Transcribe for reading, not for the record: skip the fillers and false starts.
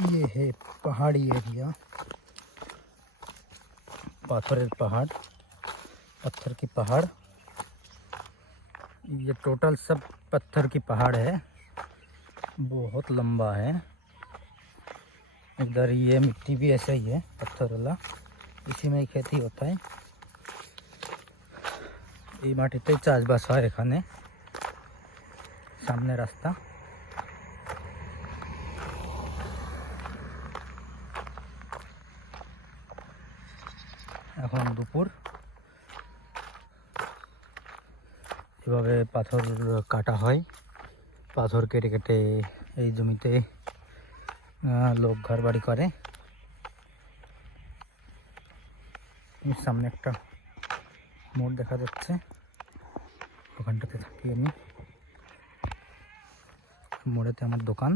ये है पहाड़ी एरिया, पत्थर पहाड़, पत्थर की पहाड़। ये टोटल सब पत्थर की पहाड़ है, बहुत लंबा है। इधर ये मिट्टी भी ऐसा ही है, पत्थर वाला, इसी में ही खेती होता है। ये माटीते चाषबास হয় এখানে, सामने रास्ता। এখন দুপুর, এভাবে পাথর কাটা হয়। পাথর কেটে কেটে এই জমিতে লোক ঘর বাড়ি করে। সামনে একটা মোড় দেখা যাচ্ছে, ওখানটাতে থাকি আমি। মোড়েতে আমার দোকান।